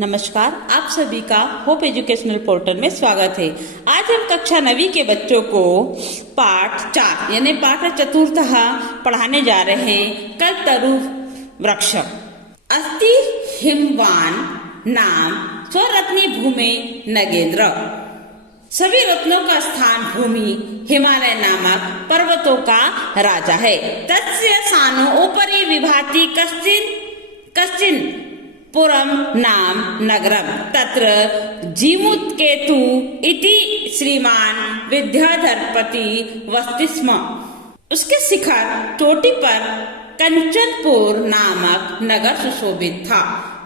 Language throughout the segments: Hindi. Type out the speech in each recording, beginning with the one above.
नमस्कार, आप सभी का होप एजुकेशनल पोर्टल में स्वागत है। आज हम कक्षा 9वीं के बच्चों को पाठ 4 यानी पाठ चतुर्थ पढ़ाने जा रहे हैं। कल्पतरु वृक्ष। अस्ति हिमवान नाम स्वरत्नी भूमि नगेंद्र। सभी रत्नों का स्थान भूमि हिमालय नामक पर्वतों का राजा है। तस्य सानो उपरि विभाति कश्चिन पुरम नाम नगरम तत्र जीमुत्केतु इति श्रीमान विद्याधरपति वसति स्म। उसके शिखर चोटी पर कंचनपुर नामक नगर सुशोभित था।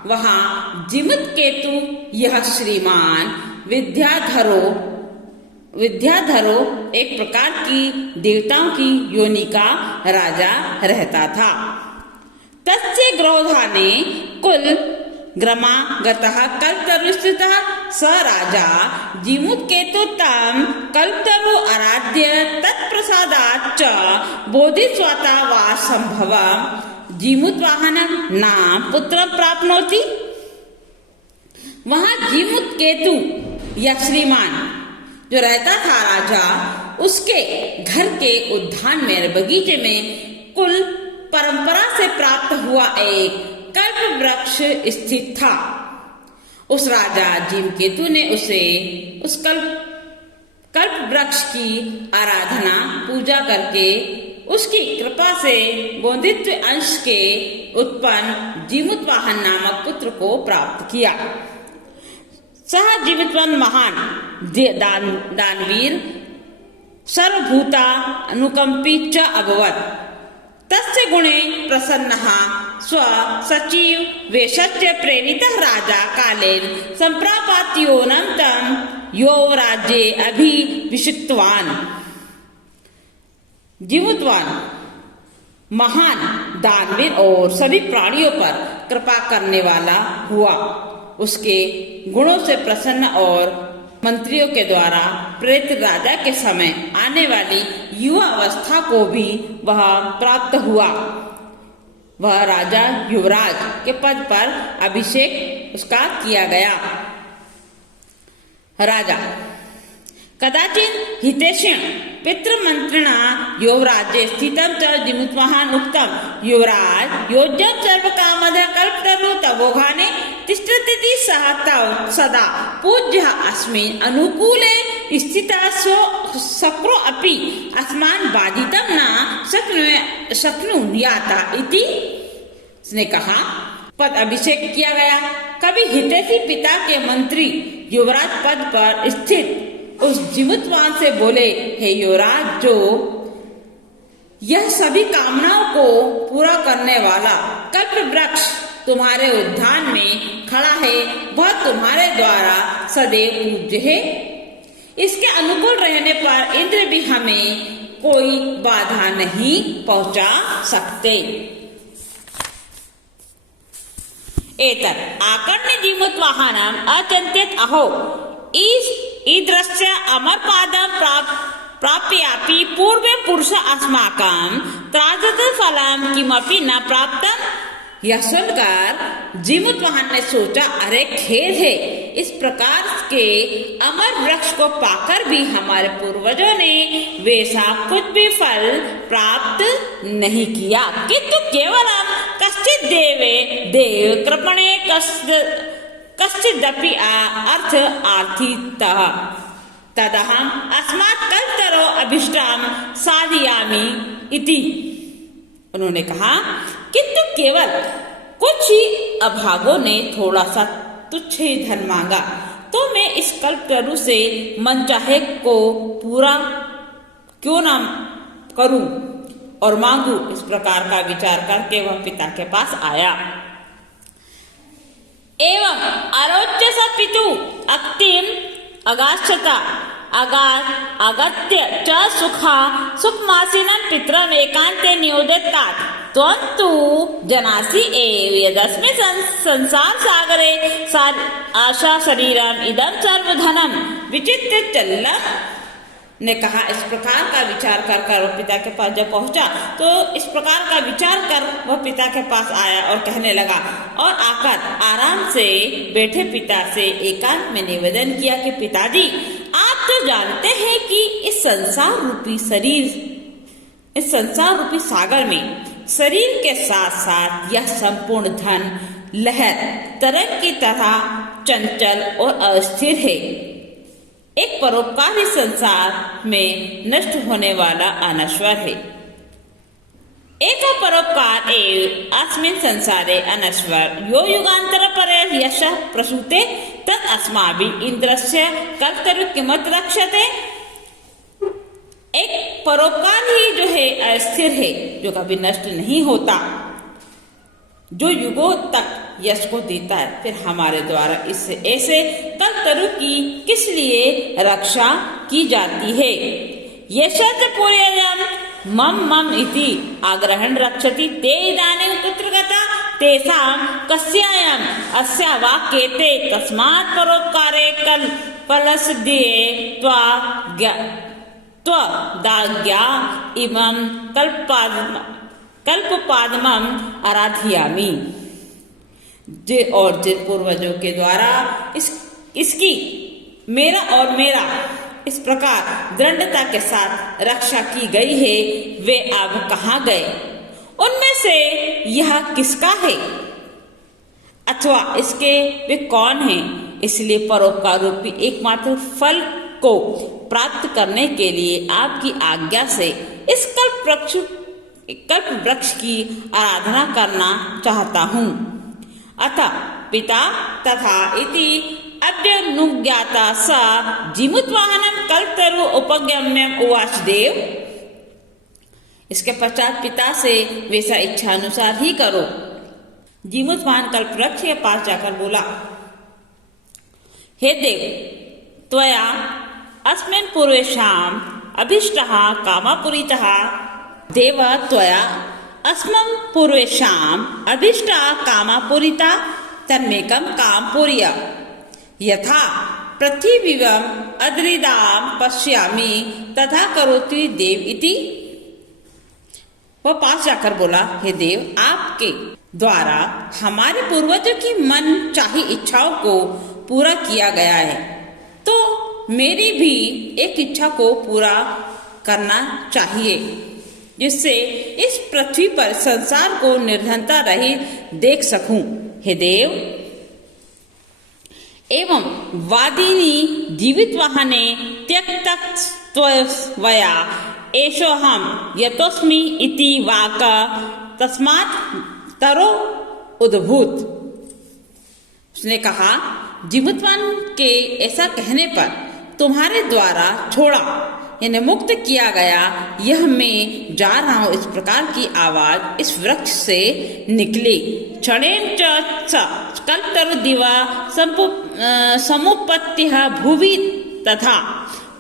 वहाँ जीमुत्केतु यह श्रीमान विद्याधरो एक प्रकार की देवताओं की योनि का राजा रहता था। तस्य ग्रोधाने कुल ग्रामागतः कल्पतरुस्थितः स राजा जीमुत्केतु तं कल्पतरु आराध्य तत्प्रसादात् च बोधिसत्त्वा वा संभवं जीमुत्वाहनं नाम पुत्रं प्राप्नोति। वहाँ जीमुत्केतु या श्रीमान जो रहता था राजा, उसके घर के उद्यान में बगीचे में कुल परंपरा से प्राप्त हुआ एक कल्प वृक्ष स्थित था। उस राजा जीमकेतु ने उस कल्प वृक्ष की आराधना पूजा करके उसकी कृपा से बोधित्व अंश के उत्पन्न जीमुत्वाहन नामक पुत्र को प्राप्त किया। सह जीवितवन महान दानवीर सर्वभूता अनुकंपी च अभवत्। तस्य गुणे प्रसन्नः स्व सचिव वेशस्य प्रेरितः राजा कालेन संप्रापात्योनं तं यो राज्ये अभिषिक्तवान्। जीमुत्वान महान दानवीर और सभी प्राणियों पर कृपा करने वाला हुआ। उसके गुणों से प्रसन्न और मंत्रियों के द्वारा प्रेरित राजा के समय आने वाली युवा अवस्था को भी वह प्राप्त हुआ। वह राजा युवराज के पद पर अभिषेक उसका किया गया। राजा कदाचित् हितेषेण पितृमंत्रिणा युवराज्ये स्थितं च जीमुत्वाहन उक्तं युवराज योज्यं सर्वकामदः कल्पतरु तवोघाने तिष्ठतीति सः तव सदा पूज्यः अस्मिन् अनुकूले स्थितः शक्रो अपि अस्मान् बाधितं न शक्नुयाता इति। उसने कहा, पद अभिषेक किया गया। कभी हितैषी पिता के मंत्री युवराज पद पर स्थित उस जीमुत्वान से बोले, हे युवराज, जो यह सभी कामनाओं को पूरा करने वाला कल्प वृक्ष तुम्हारे उद्यान में खड़ा है, वह तुम्हारे द्वारा सदैव पूज्य है। इसके अनुकूल रहने पर इंद्र भी हमें कोई बाधा नहीं पहुंचा सकते। एतत् आकर्ण्य जीमुत्वाहनम् अचिन्तयत् अहो ईदृश्य अमरपादं प्राप्यापि पूर्वे पुरुष अस्माकं त्राजत फलं किमपि न प्राप्तम्। यह सुनकर जीमुत्वाहन ने सोचा, अरे खेद है, इस प्रकार के अमर वृक्ष को पाकर भी हमारे पूर्वजों ने वैसा कुछ भी फल प्राप्त नहीं किया, किंतु केवलम कश्चित् देव कृपणे कश्चिदपि अर्थ आर्थितः तदहम् अस्मात् कल्पतरो अभिष्टं साधयामि इति। उन्होंने कहा, किंतु केवल कुछ ही अभागों ने थोड़ा सा तुच्छ ही धन मांगा, तो मैं इस कल्पतरु से मनचाहे को पूरा क्यों न करूं और मांगू। इस प्रकार का विचार करके वह पिता के पास आया। एवं आरोच्य स पितु अक्तिम अगाच्छता आगत्य च सुखमासीनं पितरम् एकान्ते नियोदितात् त्वं तु जनासि एव यदस्मिन् संसार सागरे आशा शरीरम् इदं सर्वधनं विचित्य चलम् ने कहा। इस प्रकार का विचार कर वह पिता के पास जब पहुंचा तो इस प्रकार का विचार कर वह पिता के पास आया और कहने लगा, और आकर आराम से बैठे पिता से एकांत में निवेदन किया कि पिताजी, आप तो जानते हैं कि इस संसार रूपी सागर में शरीर के साथ साथ यह संपूर्ण धन लहर तरंग की तरह चंचल और अस्थिर है। एक परोपकार इस संसार में नष्ट होने वाला अनश्वर है। एक परोपकार एव अस्मिन् संसारे अनश्वर यो युगांतर परे यश प्रसूते तत् अस्माभिः इंद्रस्य कल्पतरु किमत रक्षते। एक परोपकार ही जो है अस्थिर है, जो कभी नष्ट नहीं होता, जो युगों तक यश को देता है। फिर हमारे द्वारा इससे ऐसे कल्पतरु की किस लिए रक्षा की जाती है। यशच पूर्ययम् मम मम इति आग्रहण रक्षति ते इदानीं कुत्र गता तेषां कस्यायम् अस्या वाक्येते कस्मात् परोपकारे कल्पलसद्ये त्वदाज्ञा इमं कल्पपादमं आराधयामि। और जिन पूर्वजों के द्वारा इसकी मेरा इस प्रकार दृढ़ता के साथ रक्षा की गई है, वे अब कहाँ गए? उनमें से यह किसका है अथवा इसके वे कौन हैं? इसलिए परोपकार रूपी एकमात्र फल को प्राप्त करने के लिए आपकी आज्ञा से इस कल्प वृक्ष की आराधना करना चाहता हूँ। अतः पिता तथा इति अद्यनुज्ञाता स जीमूतवाहनं कल्पतरु उपगम्यम् उवाच देव। इसके पश्चात पिता से वैसा इच्छा अनुसार ही करो। जीमूतवाहन कल्पवृक्ष के पास जाकर बोला, हे देव, त्वया अस्मिन् पूर्वेषाम् अभीष्टः कामपूरितः। देव, त्वया अस्मन् पूर्वेषाम् अभीष्टः कामपूरिता तन्मेकं कामपूर्य। यथा पृथिवीम् अद्रिदां पश्यामि तथा करोति देव इति। वह पास जाकर बोला, हे देव, आपके द्वारा हमारे पूर्वजों की मन चाही इच्छाओं को पूरा किया गया है, तो मेरी भी एक इच्छा को पूरा करना चाहिए, जिससे इस पृथ्वी पर संसार को निर्धनता रहित देख सकूं। हे देव, एवं वादिनी जीवितवाहने त्यक्तस्त्वया एषोऽहं यतोऽस्मि इति वाक तस्मात् तरो उद्भूत। उसने कहा, जीवितवान के ऐसा कहने पर तुम्हारे द्वारा छोड़ा यानी मुक्त किया गया यह मैं जा रहा हूँ, इस प्रकार की आवाज इस वृक्ष से निकली। क्षणेन च कल्पतरु दिवा समुपत्तिः भुवि तथा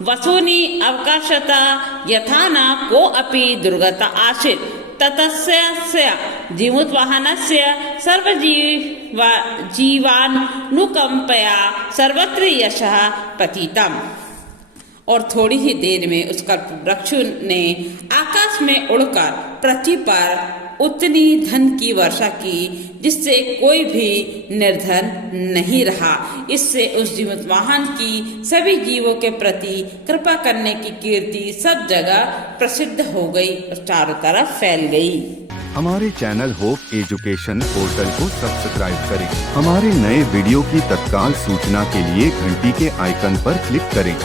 वसूनि अवकाशता यथा न को अपि दुर्गता आसीत्। ततस्य जीमूतवाहनस्य जीवानुकंपया सर्वत्र यशः पतितम्। और थोड़ी ही देर में उस कल्पवृक्ष ने आकाश में उड़कर पृथ्वी पर उतनी धन की वर्षा की जिससे कोई भी निर्धन नहीं रहा। इससे उस जीमूतवाहन की सभी जीवों के प्रति कृपा करने की कीर्ति सब जगह प्रसिद्ध हो गई और चारों तरफ फैल गई। हमारे चैनल होप एजुकेशन पोर्टल को सब्सक्राइब करें। हमारे नए वीडियो की तत्काल सूचना के लिए घंटी के आइकन पर क्लिक करें।